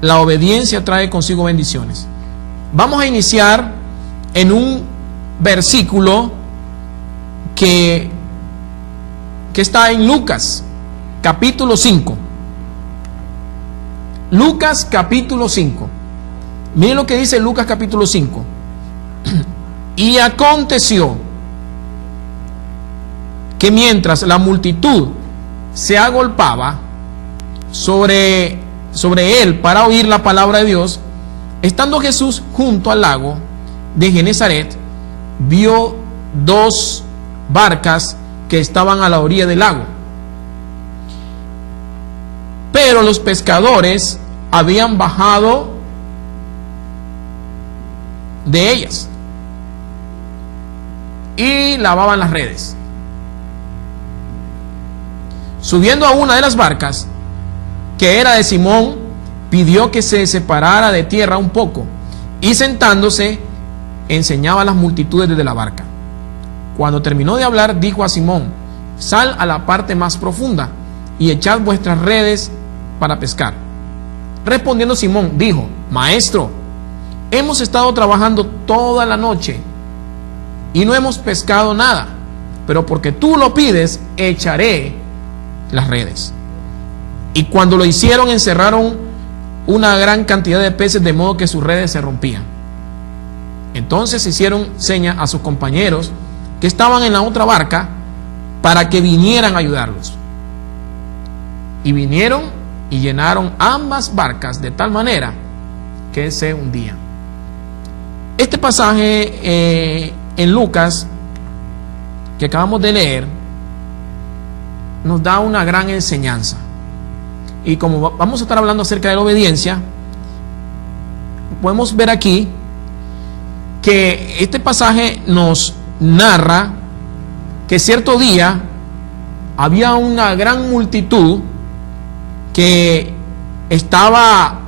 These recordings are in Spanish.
la obediencia trae consigo bendiciones. Vamos a iniciar en un versículo que está en Lucas, capítulo 5. Lucas, capítulo 5. Miren lo que dice Lucas, capítulo 5. Y aconteció que mientras la multitud se agolpaba sobre él para oír la palabra de Dios, estando Jesús junto al lago de Genezaret, vio dos barcas que estaban a la orilla del lago. Pero los pescadores habían bajado de ellas y lavaban las redes. Subiendo a una de las barcas, que era de Simón, pidió que se separara de tierra un poco, y sentándose enseñaba a las multitudes desde la barca. Cuando terminó de hablar, dijo a Simón: sal a la parte más profunda y echad vuestras redes para pescar. Respondiendo Simón, dijo: Maestro, hemos estado trabajando toda la noche y no hemos pescado nada, pero porque tú lo pides, echaré las redes. Y cuando lo hicieron, encerraron una gran cantidad de peces, de modo que sus redes se rompían. Entonces hicieron seña a sus compañeros que estaban en la otra barca para que vinieran a ayudarlos. Y vinieron y llenaron ambas barcas de tal manera que se hundían. Este pasaje en Lucas que acabamos de leer nos da una gran enseñanza. Y como vamos a estar hablando acerca de la obediencia, podemos ver aquí que este pasaje nos narra que cierto día había una gran multitud que estaba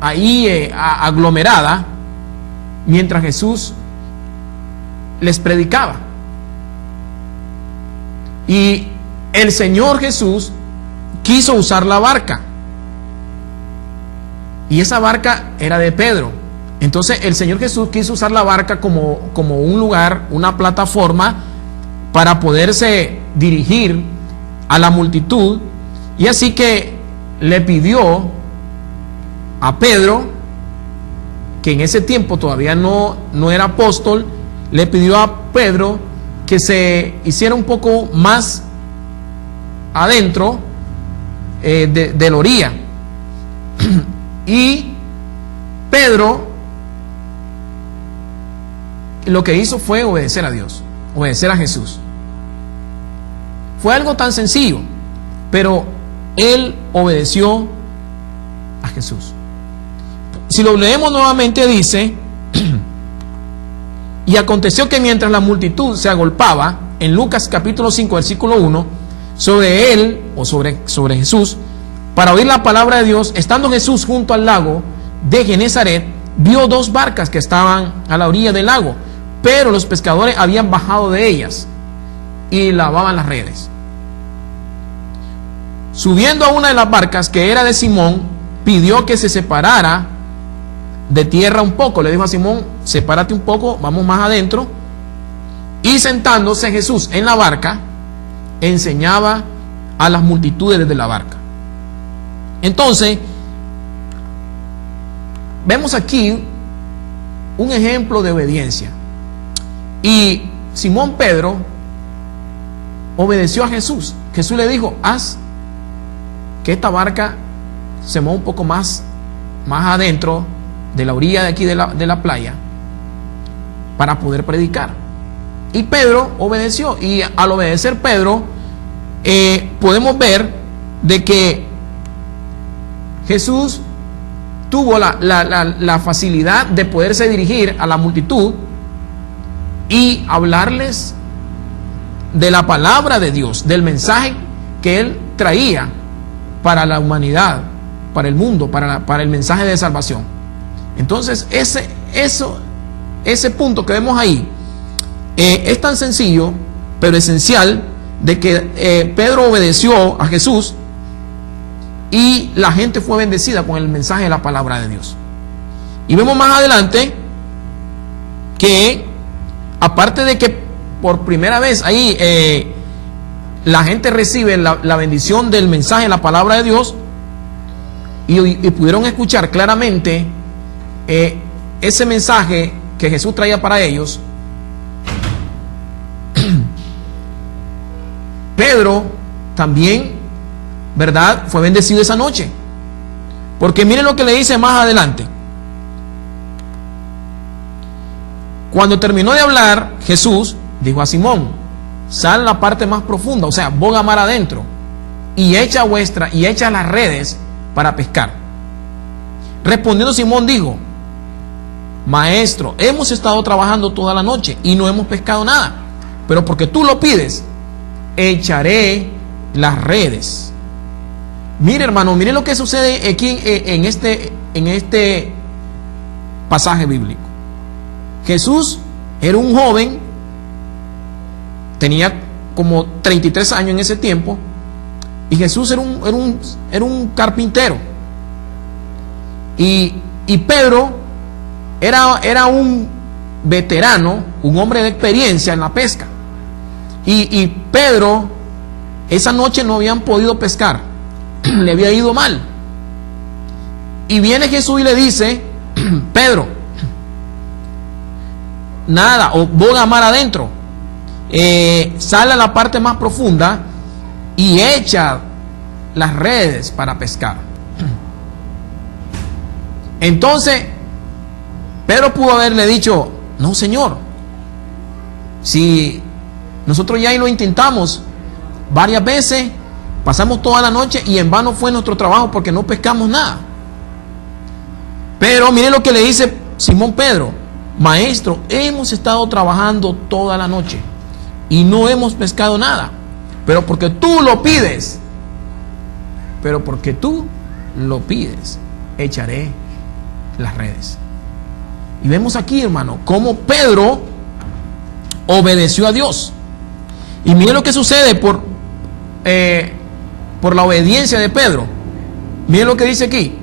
ahí aglomerada mientras Jesús les predicaba. Y el Señor Jesús quiso usar la barca, y esa barca era de Pedro. Entonces el Señor Jesús quiso usar la barca como un lugar, una plataforma para poderse dirigir a la multitud, y así que le pidió a Pedro, que en ese tiempo todavía no era apóstol, le pidió a Pedro que se hiciera un poco más adentro de la orilla. Y Pedro lo que hizo fue obedecer a Dios, obedecer a Jesús. Fue algo tan sencillo, pero él obedeció a Jesús. Si lo leemos nuevamente, dice: y aconteció que mientras la multitud se agolpaba, en Lucas capítulo 5 versículo 1, sobre él o sobre Jesús, para oír la palabra de Dios, estando Jesús junto al lago de Genezaret, vio dos barcas que estaban a la orilla del lago, pero los pescadores habían bajado de ellas y lavaban las redes. Subiendo a una de las barcas, que era de Simón, pidió que se separara de tierra un poco. Le dijo a Simón: sepárate un poco, vamos más adentro. Y sentándose Jesús en la barca, enseñaba a las multitudes desde la barca. Entonces vemos aquí un ejemplo de obediencia. Y Simón Pedro obedeció a Jesús. Jesús le dijo: haz que esta barca se mueva un poco más adentro de la orilla de aquí de la playa, para poder predicar. Y Pedro obedeció, y al obedecer Pedro, podemos ver de que Jesús tuvo la facilidad de poderse dirigir a la multitud y hablarles de la palabra de Dios, del mensaje que él traía para la humanidad, para el mundo, para el mensaje de salvación. Entonces ese punto que vemos ahí es tan sencillo pero esencial, de que Pedro obedeció a Jesús y la gente fue bendecida con el mensaje de la palabra de Dios. Y vemos más adelante que, aparte de que por primera vez ahí la gente recibe la bendición del mensaje de la palabra de Dios, y pudieron escuchar claramente ese mensaje que Jesús traía para ellos, Pedro también, ¿verdad?, fue bendecido esa noche. Porque miren lo que le dice más adelante. Cuando terminó de hablar, Jesús dijo a Simón: sal a la parte más profunda, o sea, boga mar adentro, y echa las redes para pescar. Respondiendo Simón dijo: Maestro, hemos estado trabajando toda la noche y no hemos pescado nada, pero porque tú lo pides, echaré las redes. Mire, hermano, mire lo que sucede aquí en este pasaje bíblico. Jesús era un joven, tenía como 33 años en ese tiempo, y Jesús era un carpintero, y Pedro era un veterano, un hombre de experiencia en la pesca, y Pedro, esa noche no habían podido pescar, le había ido mal, y viene Jesús y le dice: Pedro, nada, o boga mar adentro, sale a la parte más profunda y echa las redes para pescar. Entonces Pedro pudo haberle dicho: no, Señor, si nosotros ya lo intentamos varias veces, pasamos toda la noche y en vano fue nuestro trabajo porque no pescamos nada. Pero miren lo que le dice Simón Pedro: Maestro, hemos estado trabajando toda la noche y no hemos pescado nada, pero porque tú lo pides, echaré las redes. Y vemos aquí, hermano, cómo Pedro obedeció a Dios. Y miren lo que sucede por la obediencia de Pedro. Miren lo que dice aquí: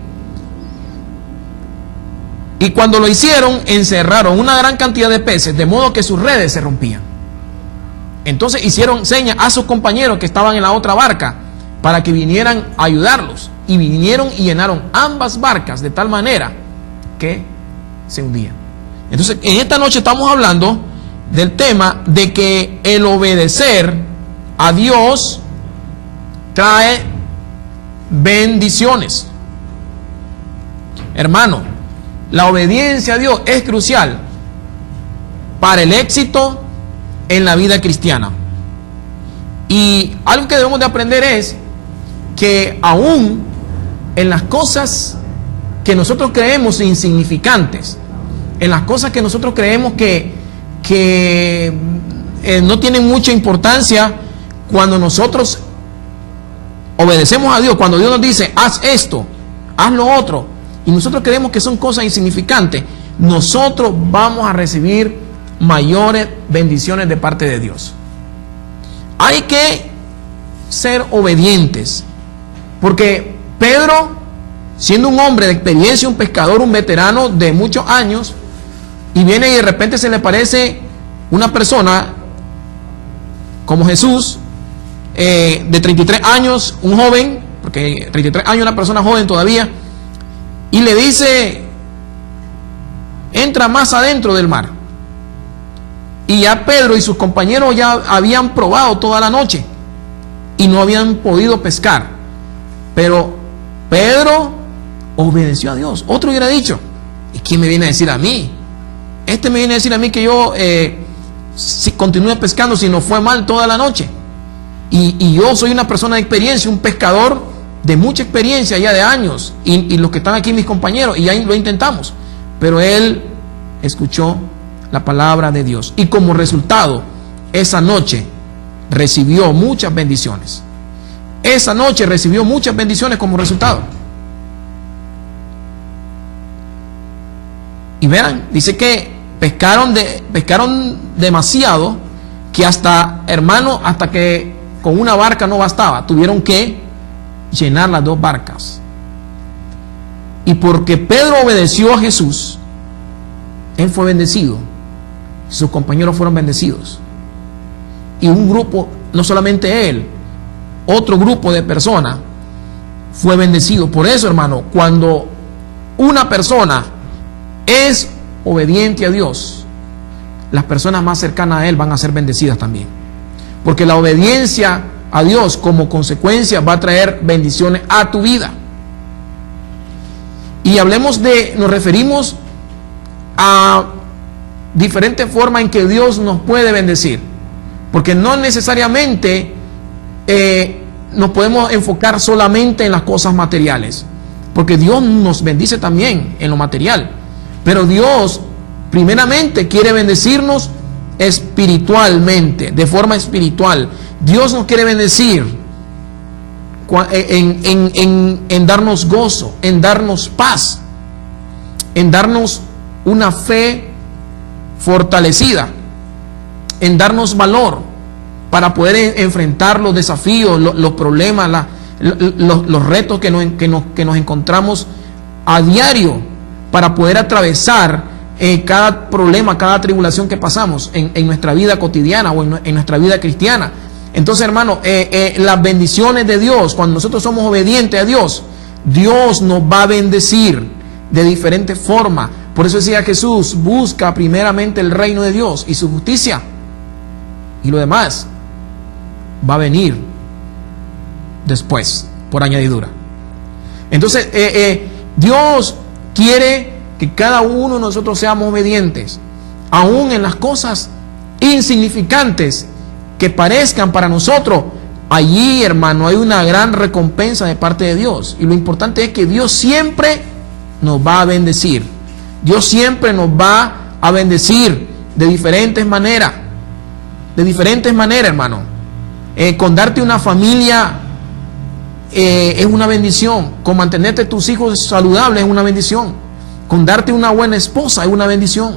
y cuando lo hicieron, encerraron una gran cantidad de peces, de modo que sus redes se rompían. Entonces hicieron señas a sus compañeros que estaban en la otra barca para que vinieran a ayudarlos, y vinieron y llenaron ambas barcas de tal manera que se hundían. Entonces, en esta noche estamos hablando del tema de que el obedecer a Dios trae bendiciones. Hermano, la obediencia a Dios es crucial para el éxito en la vida cristiana. Y algo que debemos de aprender es que aún en las cosas que nosotros creemos insignificantes, en las cosas que nosotros creemos que no tienen mucha importancia, cuando nosotros obedecemos a Dios, cuando Dios nos dice: haz esto, haz lo otro, y nosotros creemos que son cosas insignificantes, nosotros vamos a recibir mayores bendiciones de parte de Dios. Hay que ser obedientes, porque Pedro, siendo un hombre de experiencia, un pescador, un veterano de muchos años, y viene y de repente se le parece una persona como Jesús, de 33 años, un joven, porque 33 años es una persona joven todavía, y le dice: entra más adentro del mar. Y ya Pedro y sus compañeros ya habían probado toda la noche y no habían podido pescar, pero Pedro obedeció a Dios. Otro hubiera dicho: ¿y quién me viene a decir a mí? Este me viene a decir a mí que yo si continúe pescando, si no fue mal toda la noche. Y yo soy una persona de experiencia, un pescador de mucha experiencia ya de años, y los que están aquí mis compañeros, y ya lo intentamos. Pero él escuchó la palabra de Dios, y como resultado, esa noche recibió muchas bendiciones. Esa noche recibió muchas bendiciones como resultado. Y vean, dice que pescaron demasiado, que hasta, hermano, hasta que con una barca no bastaba, tuvieron que llenar las 2 barcas. Y porque Pedro obedeció a Jesús, él fue bendecido. Sus compañeros fueron bendecidos. Y un grupo, no solamente él, otro grupo de personas fue bendecido. Por eso, hermano, cuando una persona es obediente a Dios, las personas más cercanas a él van a ser bendecidas también. Porque la obediencia a Dios como consecuencia va a traer bendiciones a tu vida. Y nos referimos a diferentes formas en que Dios nos puede bendecir. Porque no necesariamente nos podemos enfocar solamente en las cosas materiales. Porque Dios nos bendice también en lo material. Pero Dios primeramente quiere bendecirnos espiritualmente, de forma espiritual. Dios nos quiere bendecir en darnos gozo, en darnos paz, en darnos una fe fortalecida, en darnos valor para poder enfrentar los desafíos, los problemas, los retos que nos encontramos a diario, para poder atravesar cada problema, cada tribulación que pasamos en nuestra vida cotidiana o en nuestra vida cristiana. Entonces, hermano, las bendiciones de Dios, cuando nosotros somos obedientes a Dios, Dios nos va a bendecir de diferentes formas. Por eso decía Jesús: busca primeramente el reino de Dios y su justicia, y lo demás va a venir después, por añadidura. Entonces, Dios quiere que cada uno de nosotros seamos obedientes, aún en las cosas insignificantes que parezcan para nosotros. Allí, hermano, hay una gran recompensa de parte de Dios. Y lo importante es que Dios siempre nos va a bendecir. Dios siempre nos va a bendecir de diferentes maneras. De diferentes maneras, hermano. Con darte una familia es una bendición. Con mantenerte tus hijos saludables es una bendición. Con darte una buena esposa es una bendición.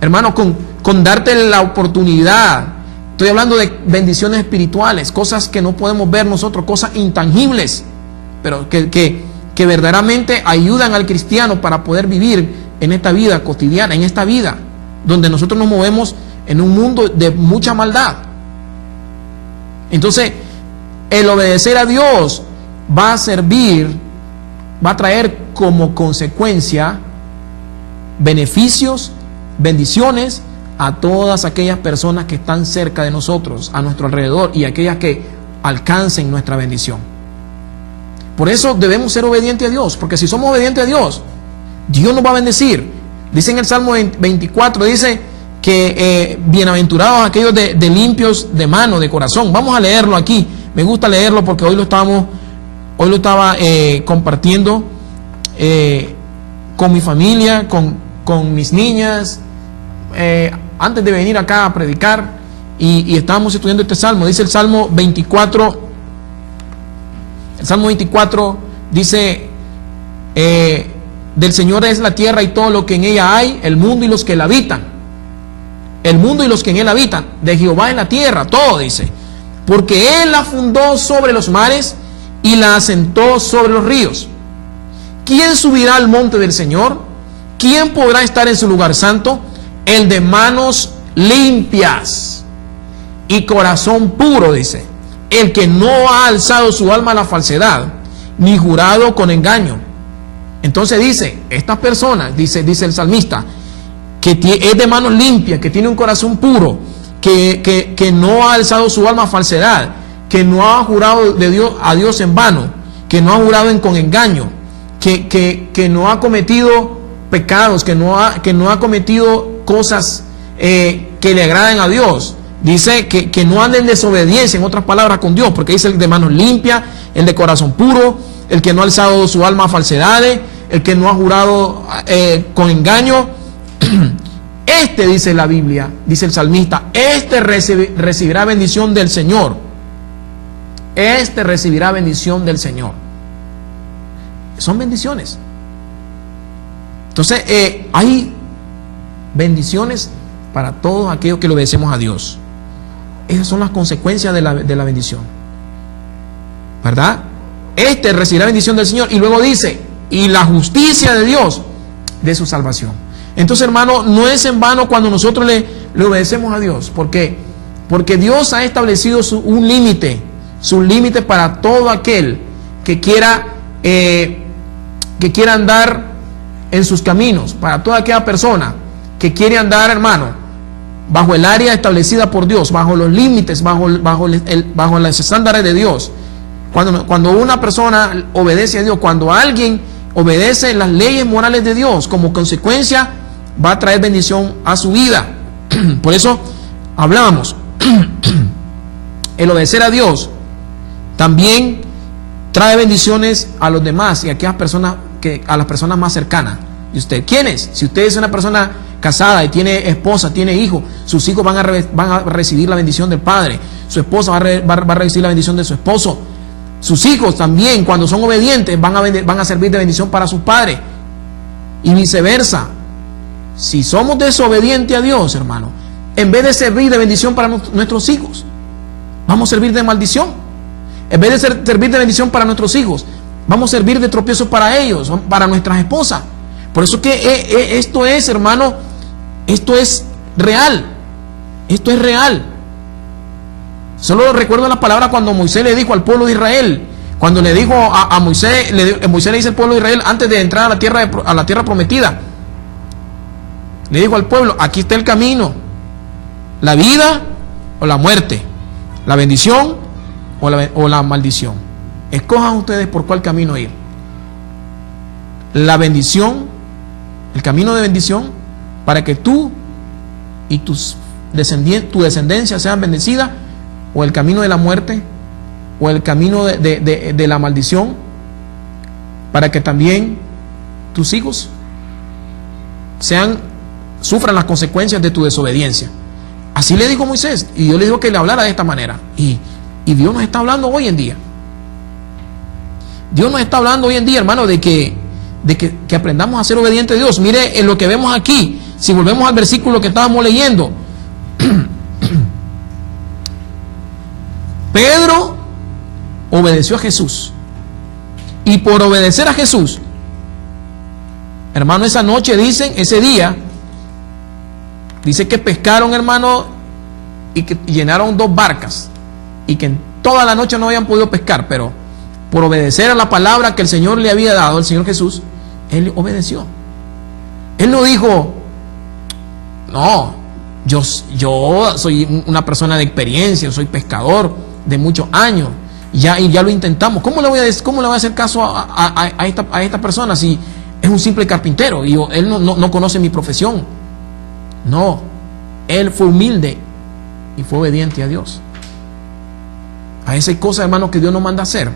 Hermano, con darte la oportunidad. Estoy hablando de bendiciones espirituales, cosas que no podemos ver nosotros, cosas intangibles, pero que verdaderamente ayudan al cristiano para poder vivir en esta vida cotidiana, en esta vida donde nosotros nos movemos en un mundo de mucha maldad. Entonces, el obedecer a Dios va a servir, va a traer como consecuencia beneficios, bendiciones a todas aquellas personas que están cerca de nosotros, a nuestro alrededor, y aquellas que alcancen nuestra bendición. Por eso debemos ser obedientes a Dios, porque si somos obedientes a Dios, Dios nos va a bendecir. Dice en el Salmo 24, dice que bienaventurados aquellos de limpios de mano, de corazón. Vamos a leerlo aquí. Me gusta leerlo porque hoy lo estaba compartiendo con mi familia, con mis niñas, antes de venir acá a predicar, y estábamos estudiando este salmo. Dice el Salmo 24, dice: del Señor es la tierra y todo lo que en ella hay, el mundo y los que la habitan. El mundo y los que en él habitan. De Jehová es la tierra, todo, dice, porque Él la fundó sobre los mares y la asentó sobre los ríos. ¿Quién subirá al monte del Señor? ¿Quién podrá estar en su lugar santo? El de manos limpias y corazón puro, dice, el que no ha alzado su alma a la falsedad, ni jurado con engaño. Entonces dice, estas personas, dice el salmista, que es de manos limpias, que tiene un corazón puro, que no ha alzado su alma a falsedad, que no ha jurado a Dios en vano, que no ha jurado con engaño, que no ha cometido pecados, que no ha cometido cosas que le agraden a Dios. Dice que no ande en desobediencia, en otras palabras, con Dios, porque dice el de manos limpias, el de corazón puro, el que no ha alzado su alma a falsedades, el que no ha jurado con engaño. Este, dice la Biblia, dice el salmista, este recibirá bendición del Señor. Este recibirá bendición del Señor. Son bendiciones. Entonces, hay bendiciones para todos aquellos que le obedecemos a Dios. Esas son las consecuencias de la bendición, ¿verdad? este recibirá bendición del Señor. Y luego dice, y la justicia de Dios de su salvación. Entonces, hermano, no es en vano cuando nosotros le obedecemos a Dios. ¿Por qué? Porque Dios ha establecido un límite, su límite para todo aquel que quiera andar en sus caminos, para toda aquella persona que quiere andar, hermano, bajo el área establecida por Dios, bajo los límites, bajo los estándares de Dios. Cuando una persona obedece a Dios, cuando alguien obedece las leyes morales de Dios, como consecuencia va a traer bendición a su vida. Por eso hablábamos, el obedecer a Dios también trae bendiciones a los demás y a aquellas personas, a las personas más cercanas de usted. ¿Quiénes? Si usted es una persona casada y tiene esposa, tiene hijos, sus hijos van a recibir la bendición del padre, su esposa va a recibir la bendición de su esposo. Sus hijos también, cuando son obedientes, van a servir de bendición para sus padres. Y viceversa. Si somos desobedientes a Dios, hermano, en vez de servir de bendición para nuestros hijos, vamos a servir de maldición. En vez de servir de bendición para nuestros hijos, vamos a servir de tropiezo para ellos, para nuestras esposas. Por eso que esto es, hermano, esto es real. Esto es real. Solo recuerdo la palabra cuando Moisés le dijo al pueblo de Israel, cuando le dijo a Moisés, Moisés le dice al pueblo de Israel antes de entrar a la tierra prometida, le dijo al pueblo, aquí está el camino, la vida o la muerte, la bendición o la maldición. Escojan ustedes por cuál camino ir. La bendición, el camino de bendición, para que tú y tu descendencia sean bendecidas, o el camino de la muerte, o el camino de la maldición, para que también tus hijos sufran las consecuencias de tu desobediencia. Así le dijo Moisés, y Dios le dijo que le hablara de esta manera. Y Dios nos está hablando hoy en día. Dios nos está hablando hoy en día, hermano, de que aprendamos a ser obedientes a Dios. Mire en lo que vemos aquí, si volvemos al versículo que estábamos leyendo. Pedro obedeció a Jesús, y por obedecer a Jesús, hermano, esa noche dicen, ese día dice que pescaron, hermano, y que llenaron 2 barcas, y que en toda la noche no habían podido pescar, pero por obedecer a la palabra que el Señor le había dado, el Señor Jesús, él obedeció. Él no dijo, no, yo soy una persona de experiencia, soy pescador de muchos años, y ya lo intentamos. ¿Cómo le voy a hacer caso a esta persona si es un simple carpintero y él no conoce mi profesión? No, él fue humilde y fue obediente a Dios. A esa cosa, hermano, que Dios nos manda a hacer,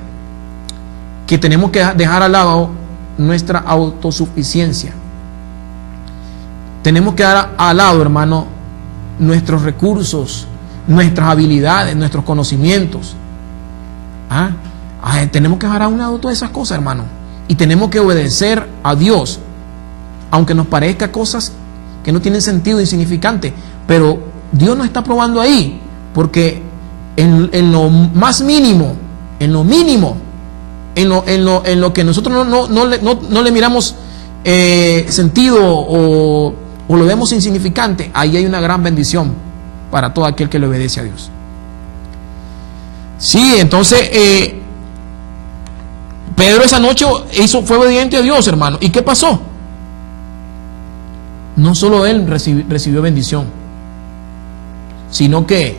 que tenemos que dejar al lado nuestra autosuficiencia. Tenemos que dejar al lado, hermano, nuestros recursos, nuestras habilidades, nuestros conocimientos. Tenemos que dejar a un lado todas esas cosas, hermano, y tenemos que obedecer a Dios, aunque nos parezca cosas que no tienen sentido, insignificantes, pero Dios nos está probando ahí, porque en lo más mínimo, en lo que nosotros no le miramos sentido o lo vemos insignificante, ahí hay una gran bendición para todo aquel que le obedece a Dios. Sí, entonces Pedro esa noche fue obediente a Dios, hermano. ¿Y qué pasó? No solo él recibió bendición, sino que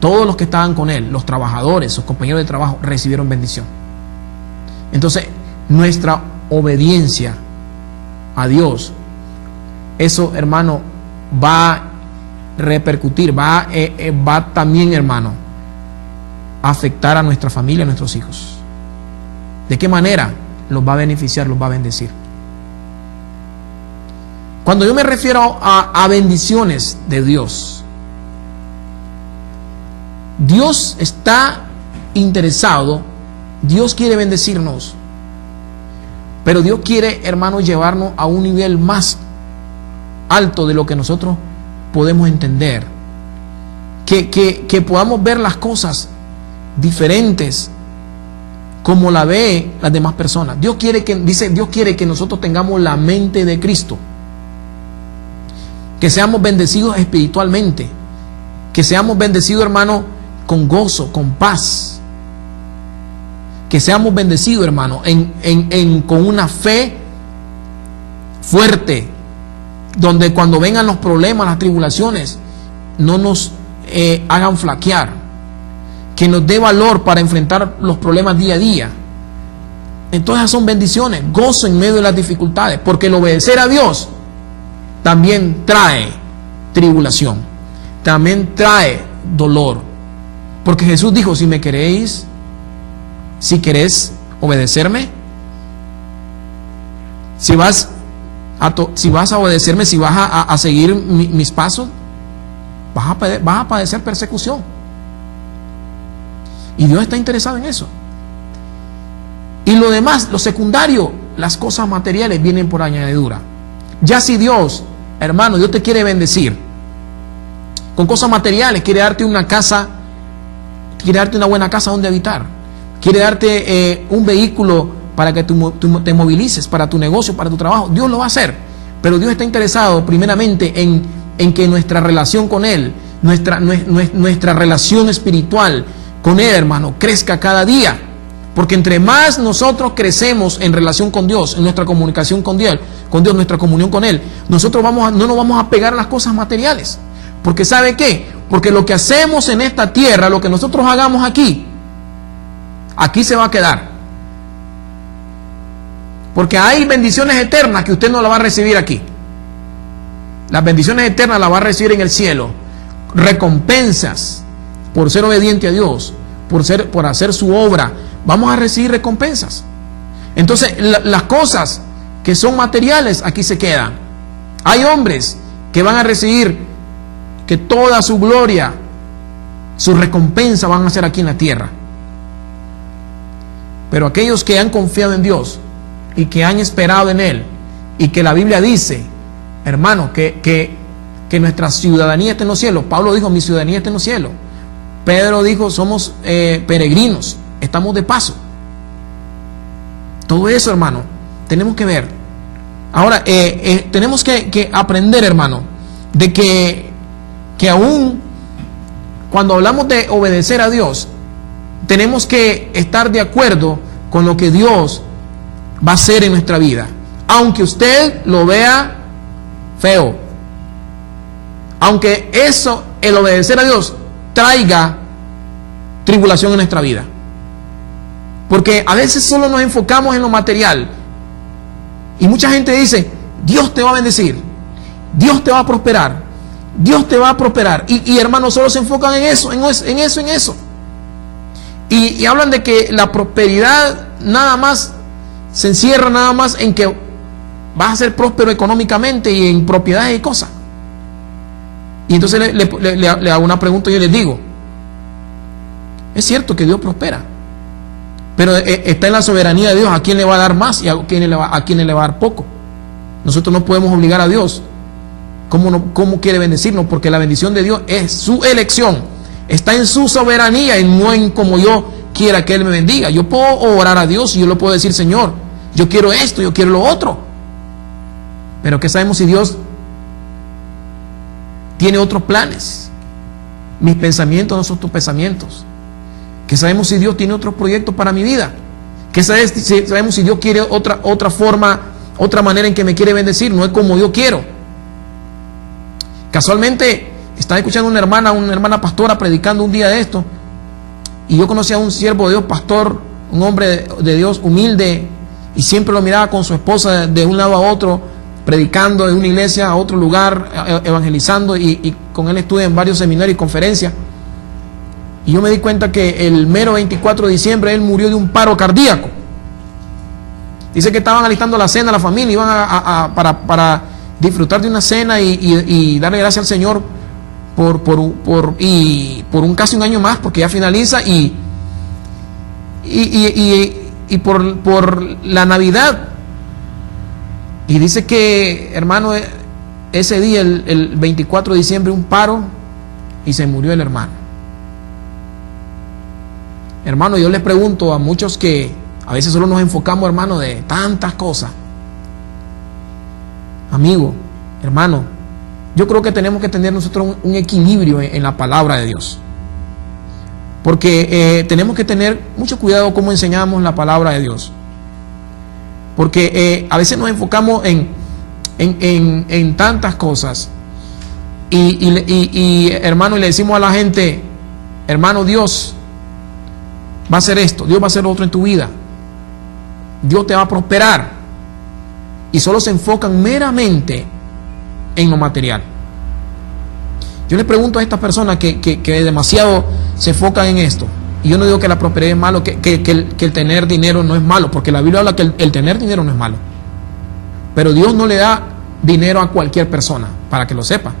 todos los que estaban con él, los trabajadores, sus compañeros de trabajo, recibieron bendición. Entonces, nuestra obediencia a Dios, eso, hermano, va a repercutir, va también, hermano, a afectar a nuestra familia, a nuestros hijos. ¿De qué manera? Los va a beneficiar, los va a bendecir. Cuando yo me refiero a bendiciones de Dios, Dios está interesado, Dios quiere bendecirnos, pero Dios quiere, hermano, llevarnos a un nivel más alto de lo que nosotros podemos entender, que podamos ver las cosas diferentes como la ve las demás personas. Dios quiere que nosotros tengamos la mente de Cristo, que seamos bendecidos espiritualmente, que seamos bendecidos, hermano, con gozo, con paz, que seamos bendecidos, hermano, con una fe fuerte, donde cuando vengan los problemas, las tribulaciones, no nos hagan flaquear, que nos dé valor para enfrentar los problemas día a día. Entonces son bendiciones, gozo en medio de las dificultades, porque el obedecer a Dios también trae tribulación, también trae dolor, porque Jesús dijo: si me queréis, si querés obedecerme, si vas a obedecerme, si vas a seguir mis pasos, vas a padecer persecución. Y Dios está interesado en eso. Y lo demás, lo secundario, las cosas materiales, vienen por añadidura. Ya si Dios, hermano, Dios te quiere bendecir con cosas materiales, quiere darte una casa, quiere darte una buena casa donde habitar, quiere darte un vehículo para que tú te movilices, para tu negocio, para tu trabajo, Dios lo va a hacer. Pero Dios está interesado primeramente en que nuestra relación con Él, nuestra relación espiritual con Él, hermano, crezca cada día. Porque entre más nosotros crecemos en relación con Dios, en nuestra comunicación con Dios, nuestra comunión con Él, nosotros no nos vamos a pegar a las cosas materiales. Porque ¿sabe qué? Porque lo que hacemos en esta tierra, lo que nosotros hagamos aquí se va a quedar. Porque hay bendiciones eternas que usted no las va a recibir aquí. Las bendiciones eternas las va a recibir en el cielo. Recompensas por ser obediente a Dios, por hacer su obra. Vamos a recibir recompensas. Entonces, las cosas que son materiales aquí se quedan. Hay hombres que van a recibir que toda su gloria, su recompensa van a ser aquí en la tierra. Pero aquellos que han confiado en Dios y que han esperado en Él, y que la Biblia dice, hermano, que nuestra ciudadanía está en los cielos. Pablo dijo: mi ciudadanía está en los cielos. Pedro dijo: somos peregrinos, estamos de paso. Todo eso, hermano, tenemos que ver. Ahora, tenemos que aprender, hermano, de que aún cuando hablamos de obedecer a Dios, tenemos que estar de acuerdo con lo que Dios va a hacer en nuestra vida, aunque usted lo vea feo, aunque el obedecer a Dios traiga tribulación en nuestra vida. Porque a veces solo nos enfocamos en lo material, y mucha gente dice: Dios te va a bendecir, Dios te va a prosperar, Dios te va a prosperar, y hermanos, solo se enfocan en eso. Y hablan de que la prosperidad nada más se encierra nada más en que vas a ser próspero económicamente y en propiedades y cosas. Y entonces le hago una pregunta y yo les digo: es cierto que Dios prospera, pero está en la soberanía de Dios a quién le va a dar más y a quién le va a dar poco. Nosotros no podemos obligar a Dios cómo quiere bendecirnos, porque la bendición de Dios es su elección, está en su soberanía y no en como yo quiera que Él me bendiga. Yo puedo orar a Dios y yo le puedo decir: Señor, yo quiero esto, yo quiero lo otro. Pero ¿qué sabemos si Dios tiene otros planes? Mis pensamientos no son tus pensamientos. ¿Qué sabemos si Dios tiene otros proyectos para mi vida? ¿Qué sabemos si Dios quiere otra forma, otra manera en que me quiere bendecir? No es como yo quiero. Casualmente estaba escuchando una hermana pastora predicando un día de esto, y yo conocí a un siervo de Dios, pastor, un hombre de Dios humilde, y siempre lo miraba con su esposa de un lado a otro, predicando de una iglesia a otro lugar, evangelizando, y con él estuve en varios seminarios y conferencias. Y yo me di cuenta que el mero 24 de diciembre él murió de un paro cardíaco. Dice que estaban alistando la cena, la familia iban para disfrutar de una cena y darle gracias al Señor por un casi un año más, porque ya finaliza, y por la Navidad. Y dice que, hermano, ese día, el 24 de diciembre, un paro, y se murió el hermano. Hermano, yo les pregunto a muchos que a veces solo nos enfocamos, hermano, de tantas cosas. Amigo, hermano, yo creo que tenemos que tener nosotros un equilibrio en la palabra de Dios. Porque tenemos que tener mucho cuidado cómo enseñamos la palabra de Dios. Porque a veces nos enfocamos en tantas cosas. Y hermano, y le decimos a la gente, hermano, Dios va a hacer esto, Dios va a hacer otro en tu vida, Dios te va a prosperar, y solo se enfocan meramente en lo material. Yo les pregunto a estas personas que demasiado se enfocan en esto, y yo no digo que la prosperidad es malo, que el tener dinero no es malo, porque la Biblia habla que el tener dinero no es malo, pero Dios no le da dinero a cualquier persona, para que lo sepa.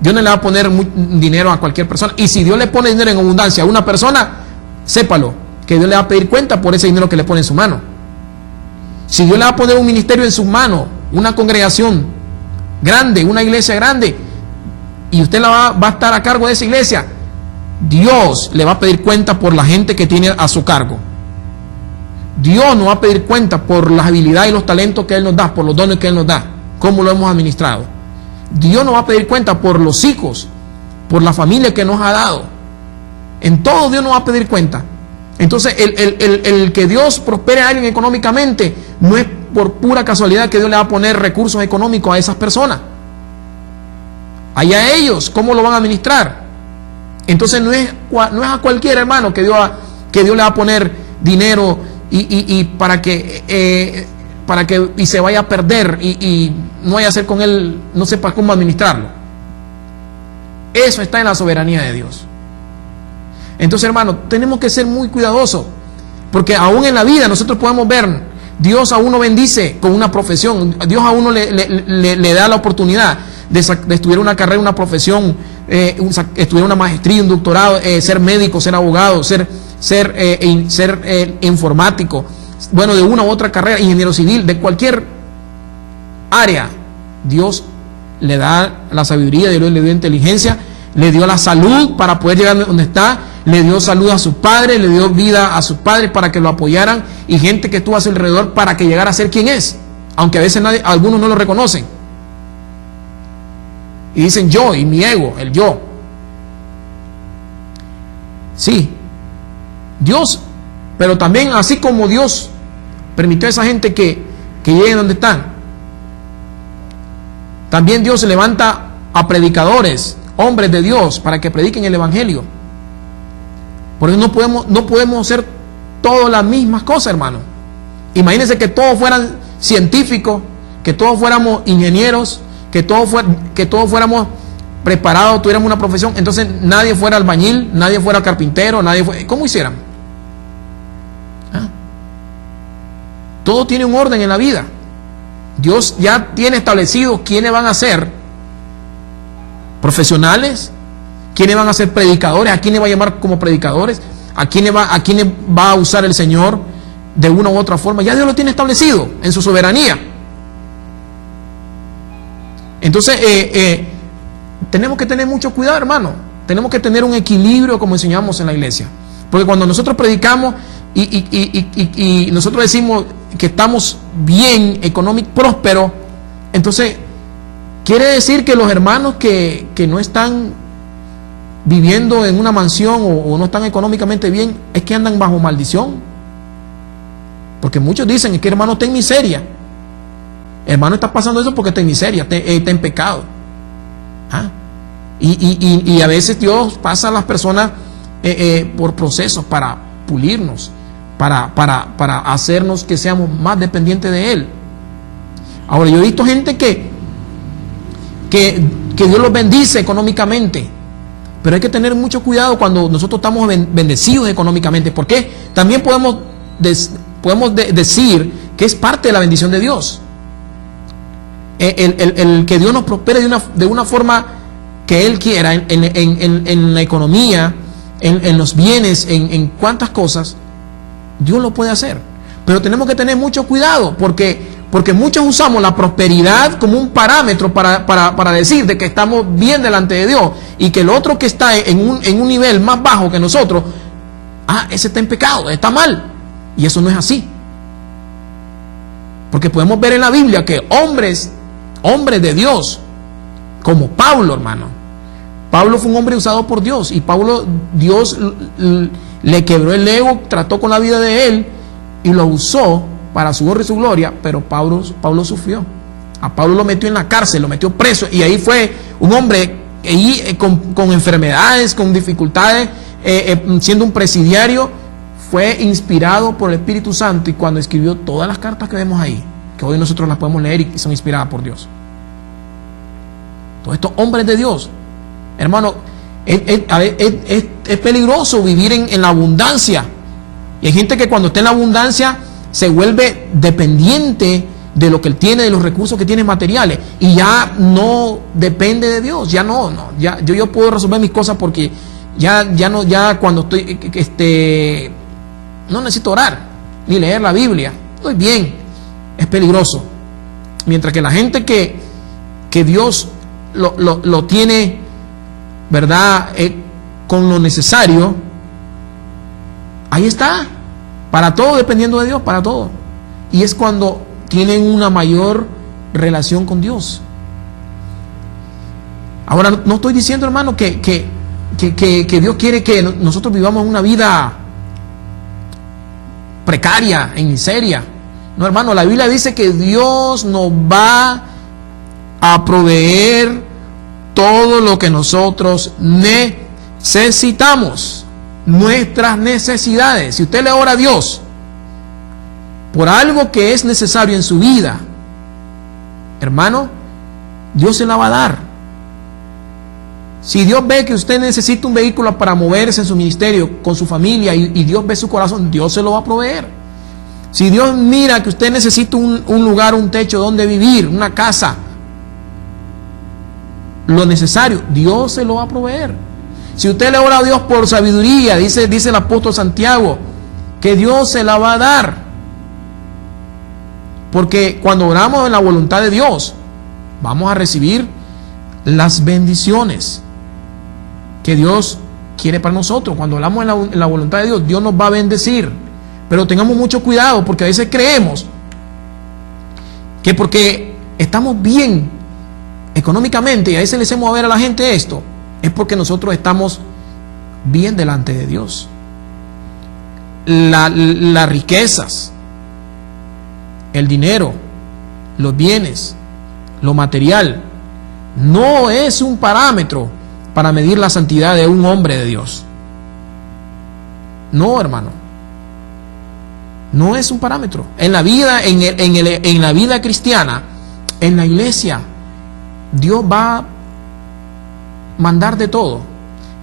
Dios no le va a poner dinero a cualquier persona, y si Dios le pone dinero en abundancia a una persona, sépalo, que Dios le va a pedir cuenta por ese dinero que le pone en su mano. Si Dios le va a poner un ministerio en sus manos, una congregación grande, una iglesia grande, y usted va a estar a cargo de esa iglesia, Dios le va a pedir cuenta por la gente que tiene a su cargo. Dios no va a pedir cuenta por las habilidades y los talentos que Él nos da, por los dones que Él nos da, cómo lo hemos administrado. Dios no va a pedir cuenta por los hijos, por la familia que nos ha dado. En todo Dios nos va a pedir cuenta. Entonces el que Dios prospere a alguien económicamente no es por pura casualidad que Dios le va a poner recursos económicos a esas personas. Allá ellos, ¿cómo lo van a administrar? Entonces no es a cualquier hermano que Dios le va a poner dinero y para que se vaya a perder y no vaya a hacer con él, no sepa cómo administrarlo. Eso está en la soberanía de Dios. Entonces, hermano, tenemos que ser muy cuidadosos, porque aún en la vida nosotros podemos ver, Dios a uno bendice con una profesión, Dios a uno le da la oportunidad de estudiar una carrera, una profesión, estudiar una maestría, un doctorado, ser médico, ser abogado, ser informático, bueno, de una u otra carrera, ingeniero civil, de cualquier área. Dios le da la sabiduría, Dios le dio inteligencia, le dio la salud para poder llegar donde está, le dio salud a sus padres, le dio vida a sus padres para que lo apoyaran, y gente que estuvo a su alrededor para que llegara a ser quien es, aunque a veces algunos no lo reconocen y dicen yo y mi ego, el yo. Sí, Dios, pero también así como Dios permitió a esa gente que lleguen donde están, también Dios se levanta a predicadores, hombres de Dios, para que prediquen el evangelio. Porque no podemos hacer todas las mismas cosas, hermano. Imagínense que todos fueran científicos, que todos fuéramos ingenieros, que todos fuéramos preparados, tuviéramos una profesión, entonces nadie fuera albañil, nadie fuera carpintero, ¿cómo hicieran? Todo tiene un orden en la vida. Dios ya tiene establecido quiénes van a ser profesionales, quiénes van a ser predicadores, a quiénes va a llamar como predicadores, a quiénes va a usar el Señor de una u otra forma. Ya Dios lo tiene establecido en su soberanía. Entonces tenemos que tener mucho cuidado, hermano. Tenemos que tener un equilibrio, como enseñamos en la iglesia, porque cuando nosotros predicamos y nosotros decimos que estamos bien, económico, próspero, entonces quiere decir que los hermanos que no están viviendo en una mansión o no están económicamente bien, es que andan bajo maldición. Porque muchos dicen, es que hermano está en miseria. Hermano, está pasando eso porque está en miseria, está en pecado. Y a veces Dios pasa a las personas por procesos para pulirnos, para hacernos que seamos más dependientes de Él. Ahora, yo he visto gente que Dios los bendice económicamente, pero hay que tener mucho cuidado cuando nosotros estamos bendecidos económicamente, porque también podemos decir que es parte de la bendición de Dios. El que Dios nos prospere de una forma que Él quiera, en la economía, en los bienes, en cuantas cosas, Dios lo puede hacer. Pero tenemos que tener mucho cuidado, porque muchos usamos la prosperidad como un parámetro para decir de que estamos bien delante de Dios, y que el otro que está en un nivel más bajo que nosotros ese está en pecado, está mal. Y eso no es así. Porque podemos ver en la Biblia que hombres de Dios, como Pablo, hermano. Pablo fue un hombre usado por Dios, y Dios le quebró el ego, trató con la vida de él y lo usó para su honra y su gloria, pero Pablo sufrió. A Pablo lo metió en la cárcel, lo metió preso, y ahí fue un hombre con enfermedades, con dificultades, siendo un presidiario. Fue inspirado por el Espíritu Santo, y cuando escribió todas las cartas que vemos ahí, que hoy nosotros las podemos leer y son inspiradas por Dios. Todos estos hombres de Dios, hermano, es peligroso vivir en la abundancia. Y hay gente que cuando está en la abundancia se vuelve dependiente de lo que él tiene, de los recursos que tiene materiales, y ya no depende de Dios. Ya yo puedo resolver mis cosas porque ya cuando estoy no necesito orar ni leer la Biblia, estoy bien. Es peligroso. Mientras que la gente que Dios lo tiene, ¿verdad?, con lo necesario, ahí está, para todo, dependiendo de Dios, para todo. Y es cuando tienen una mayor relación con Dios. Ahora, no estoy diciendo, hermano, que Dios quiere que nosotros vivamos una vida precaria, en miseria. No, hermano, la Biblia dice que Dios nos va a proveer todo lo que nosotros necesitamos, nuestras necesidades. Si usted le ora a Dios por algo que es necesario en su vida, hermano, Dios se la va a dar. Si Dios ve que usted necesita un vehículo para moverse en su ministerio, con su familia, y Dios ve su corazón, Dios se lo va a proveer. Si Dios mira que usted necesita un lugar, un techo donde vivir, una casa, lo necesario, Dios se lo va a proveer. Si usted le ora a Dios por sabiduría, dice el apóstol Santiago, que Dios se la va a dar. Porque cuando oramos en la voluntad de Dios, vamos a recibir las bendiciones que Dios quiere para nosotros. Cuando hablamos en la voluntad de Dios, Dios nos va a bendecir. Pero tengamos mucho cuidado, porque a veces creemos que porque estamos bien económicamente, y a veces le hacemos a ver a la gente esto, es porque nosotros estamos bien delante de Dios. Las riquezas, el dinero, los bienes, lo material, no es un parámetro para medir la santidad de un hombre de Dios. No, hermano. No es un parámetro. En la vida, en la vida cristiana, en la iglesia, Dios va a mandar de todo.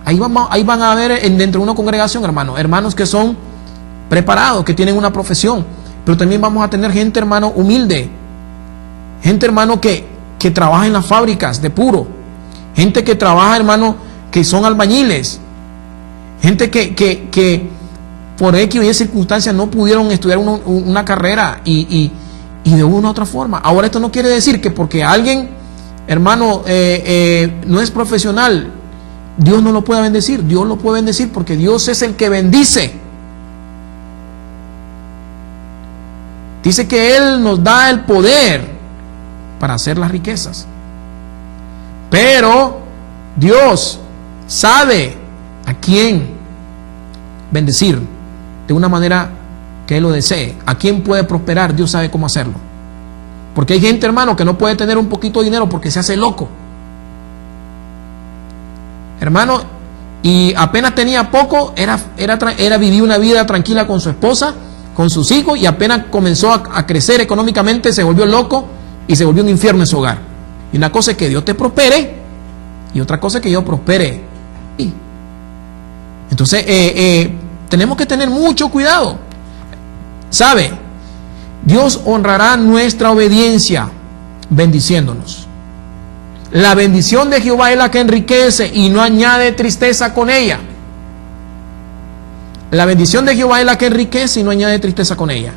Ahí van a haber dentro de una congregación, hermanos que son preparados, que tienen una profesión, pero también vamos a tener gente, hermano, humilde, gente, hermano, que trabaja en las fábricas de puro, gente que trabaja, hermano, que son albañiles, gente que por X o Y circunstancias no pudieron estudiar una carrera y de una u otra forma. Ahora, esto no quiere decir que porque alguien, hermano, no es profesional, Dios no lo puede bendecir. Dios lo puede bendecir, porque Dios es el que bendice. Dice que Él nos da el poder para hacer las riquezas. Pero Dios sabe a quién bendecir de una manera que Él lo desee. A quién puede prosperar, Dios sabe cómo hacerlo. Porque hay gente, hermano, que no puede tener un poquito de dinero porque se hace loco. Hermano, y apenas tenía poco, vivir una vida tranquila con su esposa, con sus hijos, y apenas comenzó a crecer económicamente, se volvió loco y se volvió un infierno en su hogar. Y una cosa es que Dios te prospere, y otra cosa es que yo prospere. Entonces, tenemos que tener mucho cuidado. ¿Sabe? Dios honrará nuestra obediencia bendiciéndonos. La bendición de Jehová es la que enriquece y no añade tristeza con ella. La bendición de Jehová es la que enriquece y no añade tristeza con ella.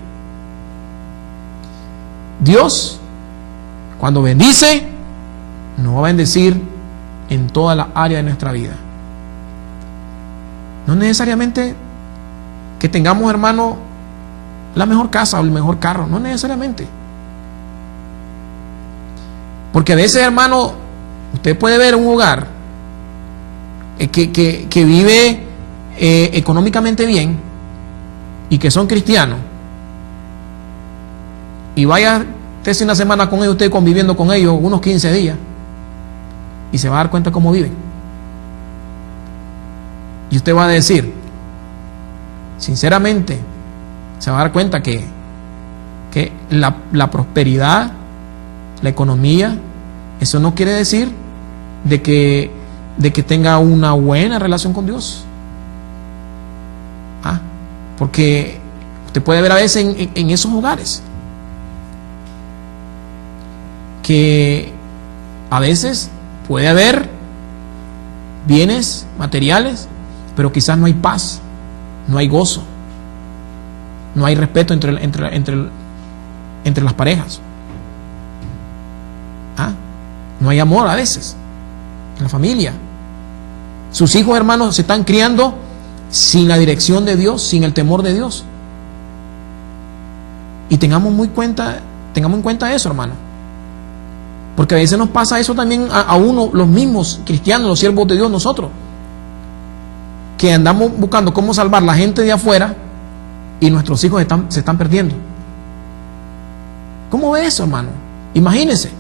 Dios, cuando bendice, nos va a bendecir en toda la área de nuestra vida. No necesariamente que tengamos, hermano, la mejor casa o el mejor carro, no necesariamente. Porque a veces, hermano, usted puede ver un hogar que vive económicamente bien y que son cristianos, y vaya usted una semana con ellos, usted conviviendo con ellos unos 15 días, y se va a dar cuenta cómo viven. Y usted va a decir, sinceramente, se va a dar cuenta que la prosperidad, la economía, eso no quiere decir de que tenga una buena relación con Dios. Porque usted puede ver a veces en esos hogares que a veces puede haber bienes materiales, pero quizás no hay paz, no hay gozo, no hay respeto entre las parejas. No hay amor a veces en la familia. Sus hijos, hermanos, se están criando sin la dirección de Dios, sin el temor de Dios. Y tengamos en cuenta eso, hermano. Porque a veces nos pasa eso también a uno, los mismos cristianos, los siervos de Dios, nosotros, que andamos buscando cómo salvar la gente de afuera y nuestros hijos se están perdiendo. ¿Cómo ve eso, hermano? Imagínense,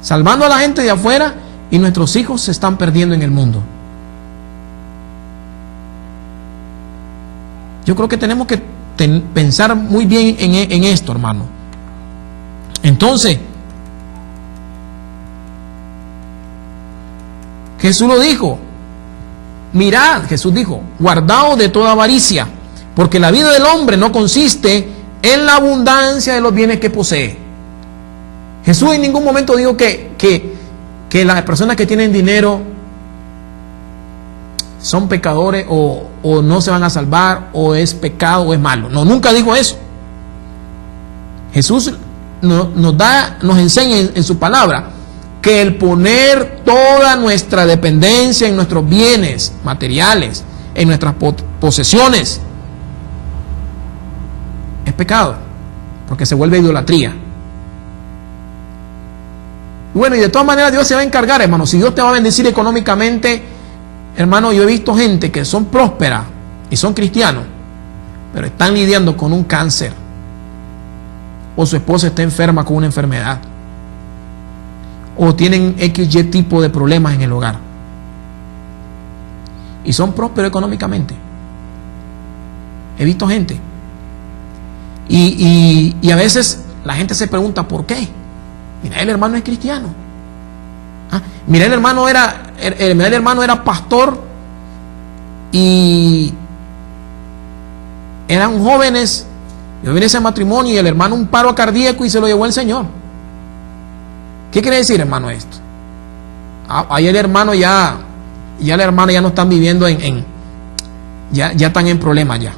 salvando a la gente de afuera y nuestros hijos se están perdiendo en el mundo. Yo creo que tenemos que pensar muy bien en esto, hermano. Entonces, Jesús lo dijo. Mirad, Jesús dijo, guardaos de toda avaricia, porque la vida del hombre no consiste en la abundancia de los bienes que posee. Jesús en ningún momento dijo que las personas que tienen dinero son pecadores o no se van a salvar, o es pecado o es malo. No, nunca dijo eso. Jesús nos enseña en su palabra que el poner toda nuestra dependencia en nuestros bienes materiales, en nuestras posesiones, es pecado, porque se vuelve idolatría. Bueno, y de todas maneras Dios se va a encargar, hermano. Si Dios te va a bendecir económicamente, hermano, yo he visto gente que son prósperas y son cristianos, pero están lidiando con un cáncer, o su esposa está enferma con una enfermedad, o tienen XY tipo de problemas en el hogar, y son prósperos económicamente. He visto gente, y a veces la gente se pregunta ¿por qué? Mira, el hermano es cristiano. Mira, el hermano era pastor y eran jóvenes. Yo vine a ese matrimonio y el hermano un paro cardíaco y se lo llevó el Señor. ¿Qué quiere decir, hermano, esto? Ahí el hermano ya la hermana ya no están viviendo ya están en problemas ya.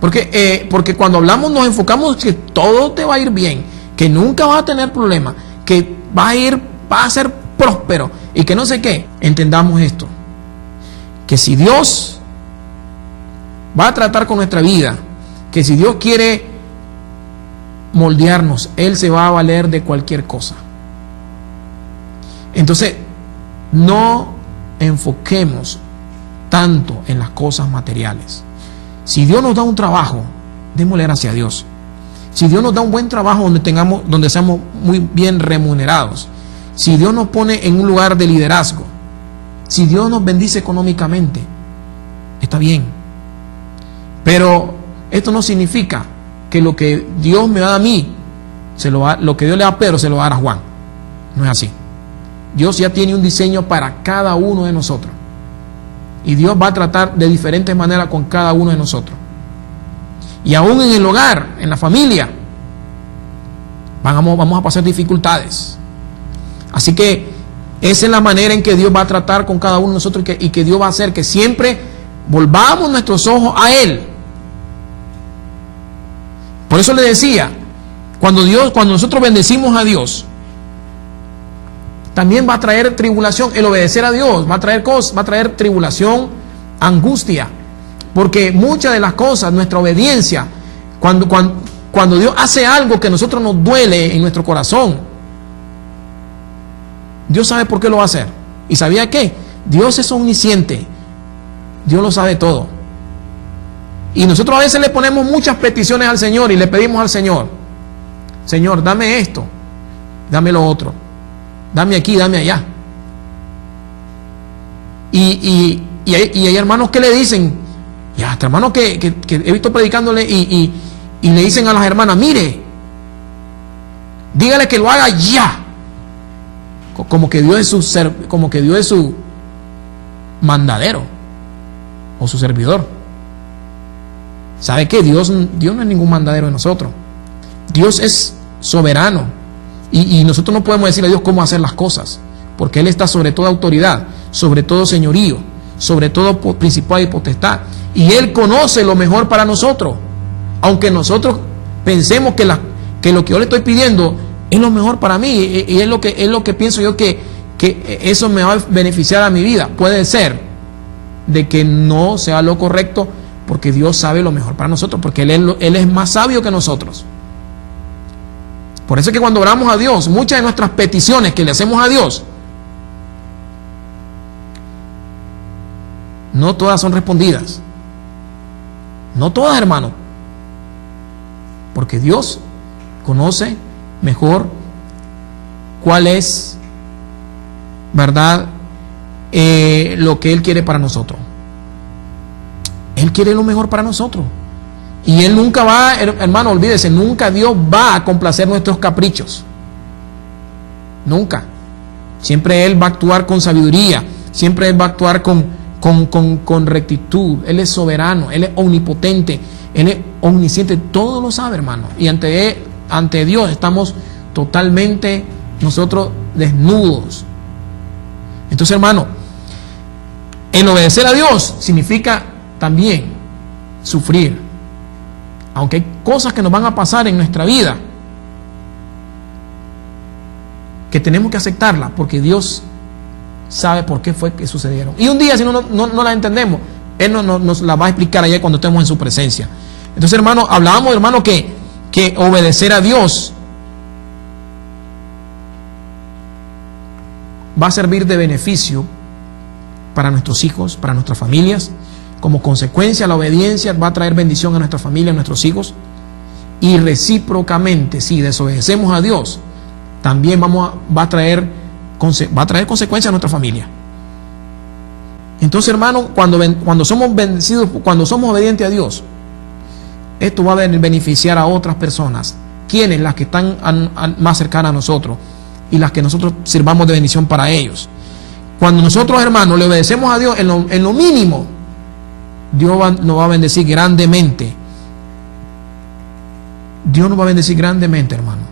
Porque cuando hablamos nos enfocamos que todo te va a ir bien, que nunca vas a tener problemas, que vas a ser próspero y que no sé qué. Entendamos esto, que si Dios va a tratar con nuestra vida, que si Dios quiere moldearnos, Él se va a valer de cualquier cosa. Entonces, no enfoquemos tanto en las cosas materiales. Si Dios nos da un trabajo, démosle gracias a Dios. Si Dios nos da un buen trabajo donde seamos muy bien remunerados, si Dios nos pone en un lugar de liderazgo, si Dios nos bendice económicamente, está bien. Pero esto no significa que lo que Dios me da a mí, lo que Dios le da a Pedro, se lo va a dar a Juan. No es así. Dios ya tiene un diseño para cada uno de nosotros. Y Dios va a tratar de diferentes maneras con cada uno de nosotros. Y aún en el hogar, en la familia, vamos a pasar dificultades. Así que esa es la manera en que Dios va a tratar con cada uno de nosotros y que Dios va a hacer que siempre volvamos nuestros ojos a Él. Por eso le decía, cuando nosotros bendecimos a Dios, también va a traer tribulación. El obedecer a Dios va a traer cosas, va a traer tribulación, angustia. Porque muchas de las cosas, nuestra obediencia, cuando Dios hace algo que a nosotros nos duele en nuestro corazón, Dios sabe por qué lo va a hacer. ¿Y sabía qué? Dios es omnisciente. Dios lo sabe todo. Y nosotros a veces le ponemos muchas peticiones al Señor y le pedimos al Señor: Señor, dame esto, dame lo otro, dame aquí, dame allá. Y hay hermanos que le dicen, y hasta hermanos que he visto predicándole y le dicen a las hermanas: mire, dígale que lo haga ya. Como que Dios es su mandadero o su servidor. ¿Sabe qué? Dios no es ningún mandadero de nosotros. Dios es soberano. Y nosotros no podemos decirle a Dios cómo hacer las cosas, porque Él está sobre toda autoridad, sobre todo señorío, sobre todo principado y potestad. Y Él conoce lo mejor para nosotros. Aunque nosotros pensemos que lo que yo le estoy pidiendo es lo mejor para mí, y es lo que pienso yo que eso me va a beneficiar a mi vida. Puede ser de que no sea lo correcto, porque Dios sabe lo mejor para nosotros, porque Él es más sabio que nosotros. Por eso es que cuando oramos a Dios, muchas de nuestras peticiones que le hacemos a Dios, no todas son respondidas. No todas, hermano. Porque Dios conoce mejor cuál es, ¿verdad?, lo que Él quiere para nosotros. Él quiere lo mejor para nosotros. Y Él nunca va, hermano, olvídese, nunca Dios va a complacer nuestros caprichos. Nunca. Siempre Él va a actuar con sabiduría. Siempre Él va a actuar con rectitud. Él es soberano, Él es omnipotente, Él es omnisciente, todo lo sabe, hermano. Y ante Dios estamos totalmente nosotros desnudos. Entonces, hermano, el obedecer a Dios significa también sufrir. Aunque hay cosas que nos van a pasar en nuestra vida, que tenemos que aceptarlas, porque Dios sabe por qué fue que sucedieron. Y un día, si no las entendemos, Él nos las va a explicar allá cuando estemos en su presencia. Entonces, hermano, hablábamos, hermano, que obedecer a Dios va a servir de beneficio para nuestros hijos, para nuestras familias. Como consecuencia, la obediencia va a traer bendición a nuestra familia, a nuestros hijos. Y recíprocamente, si desobedecemos a Dios, también va a traer consecuencias a nuestra familia. Entonces, hermano, cuando somos bendecidos, cuando somos obedientes a Dios, esto va a beneficiar a otras personas. ¿Quiénes? Las que están más cercanas a nosotros y las que nosotros sirvamos de bendición para ellos. Cuando nosotros, hermanos, le obedecemos a Dios en lo mínimo, Dios nos va a bendecir grandemente. Dios nos va a bendecir grandemente, hermano.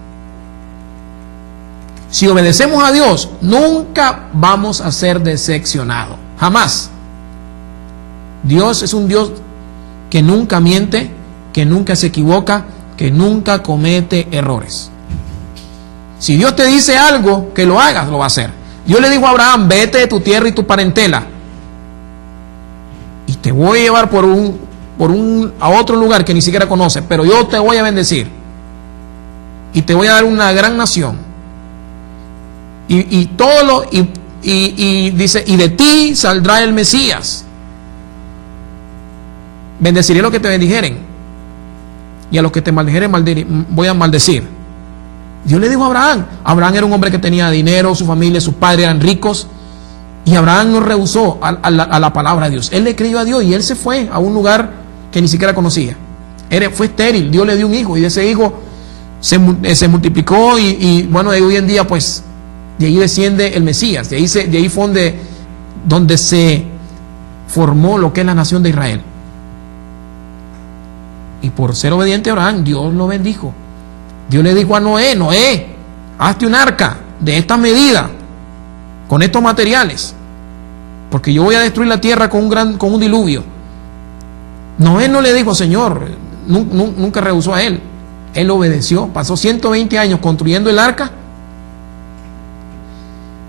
Si obedecemos a Dios, nunca vamos a ser decepcionados. Jamás. Dios es un Dios que nunca miente, que nunca se equivoca, que nunca comete errores. Si Dios te dice algo, que lo hagas, lo va a hacer. Dios le dijo a Abraham: vete de tu tierra y tu parentela, y te voy a llevar a otro lugar que ni siquiera conoces, pero yo te voy a bendecir y te voy a dar una gran nación. Y dice: y de ti saldrá el Mesías. Bendeciré a los que te bendijeren, y a los que te maldijeren voy a maldecir. Dios le dijo a Abraham. Abraham era un hombre que tenía dinero, su familia, sus padres eran ricos, y Abraham no rehusó a la palabra de Dios. Él le creyó a Dios y él se fue a un lugar que ni siquiera conocía. Fue estéril. Dios le dio un hijo, y de ese hijo se multiplicó, y bueno, de hoy en día, pues, de ahí desciende el Mesías. De ahí fue donde se formó lo que es la nación de Israel. Y por ser obediente a Abraham, Dios lo bendijo. Dios le dijo a Noé: Noé, hazte un arca de estas medidas, con estos materiales, porque yo voy a destruir la tierra con un diluvio. Noé no le dijo: Señor, nunca rehusó a él. Él obedeció. Pasó 120 años construyendo el arca,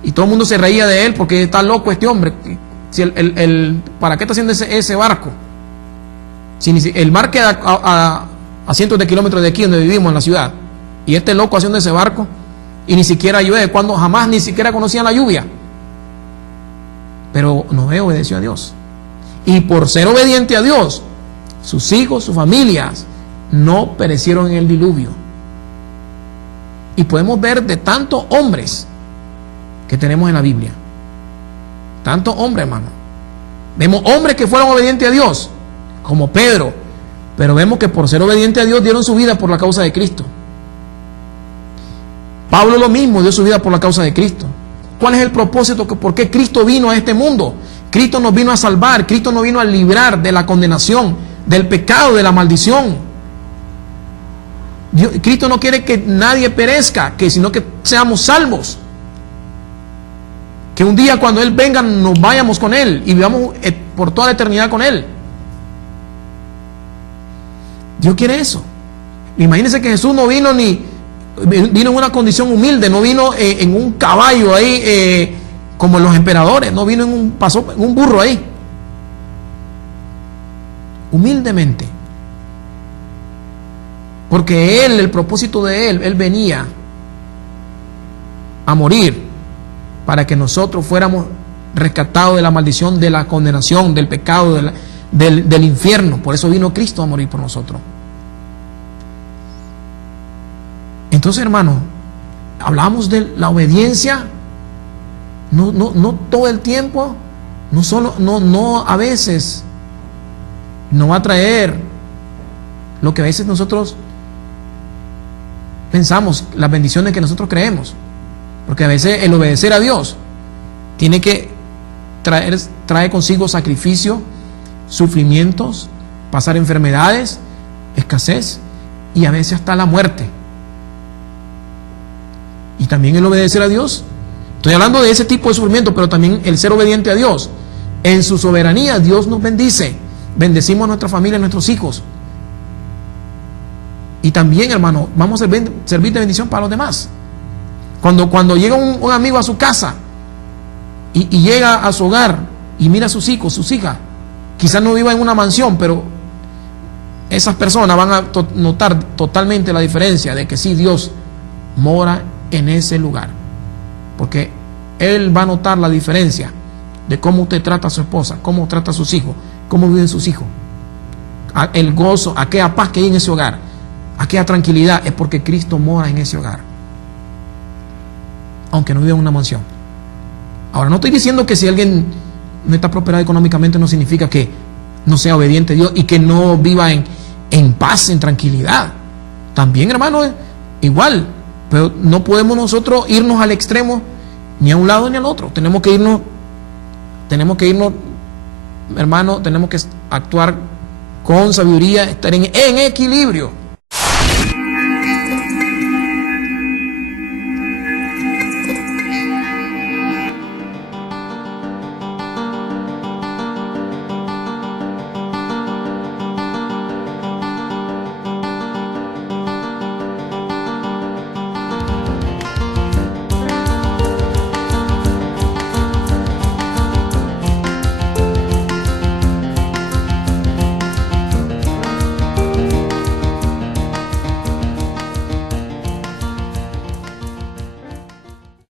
y todo el mundo se reía de él porque está loco este hombre. Si ¿para qué está haciendo ese barco? El mar queda a cientos de kilómetros de aquí donde vivimos en la ciudad, y este loco haciendo ese barco, y ni siquiera llueve, cuando jamás ni siquiera conocían la lluvia. Pero Noé obedeció a Dios, y por ser obediente a Dios, sus hijos, sus familias no perecieron en el diluvio. Y podemos ver de tantos hombres que tenemos en la Biblia, tantos hombres, hermano. Vemos hombres que fueron obedientes a Dios, como Pedro, pero vemos que por ser obedientes a Dios dieron su vida por la causa de Cristo. Pablo lo mismo, dio su vida por la causa de Cristo. ¿Cuál es el propósito? ¿Por qué Cristo vino a este mundo? Cristo nos vino a salvar, Cristo nos vino a librar de la condenación, del pecado, de la maldición. Cristo no quiere que nadie perezca, sino que seamos salvos. Que un día cuando Él venga nos vayamos con Él y vivamos por toda la eternidad con Él. Dios quiere eso. Imagínense que Jesús no vino vino en una condición humilde, no vino en un caballo ahí como los emperadores, no vino pasó en un burro ahí. Humildemente. Porque el propósito de Él venía a morir para que nosotros fuéramos rescatados de la maldición, de la condenación, del pecado, del infierno. Por eso vino Cristo a morir por nosotros. Entonces, hermano, hablamos de la obediencia, no todo el tiempo, no a veces, no va a traer lo que a veces nosotros pensamos, las bendiciones que nosotros creemos. Porque a veces el obedecer a Dios tiene que trae consigo sacrificio, sufrimientos, pasar enfermedades, escasez y a veces hasta la muerte. Y también el obedecer a Dios, estoy hablando de ese tipo de sufrimiento, pero también el ser obediente a Dios. En su soberanía Dios nos bendice, bendecimos a nuestra familia, a nuestros hijos. Y también, hermano, vamos a servir de bendición para los demás. Cuando llega un amigo a su casa y llega a su hogar y mira a sus hijos, sus hijas, quizás no viva en una mansión, pero esas personas van a notar totalmente la diferencia de que sí, Dios mora en ese lugar, porque Él va a notar la diferencia de cómo usted trata a su esposa, cómo trata a sus hijos, cómo viven sus hijos, el gozo, aquella paz que hay en ese hogar, aquella tranquilidad, es porque Cristo mora en ese hogar, aunque no viva en una mansión. Ahora, no estoy diciendo que si alguien no está prosperado económicamente no significa que no sea obediente a Dios y que no viva en paz, en tranquilidad. También, hermano, igual. Pero no podemos nosotros irnos al extremo ni a un lado ni al otro. Tenemos que irnos, hermano, tenemos que actuar con sabiduría, estar en equilibrio.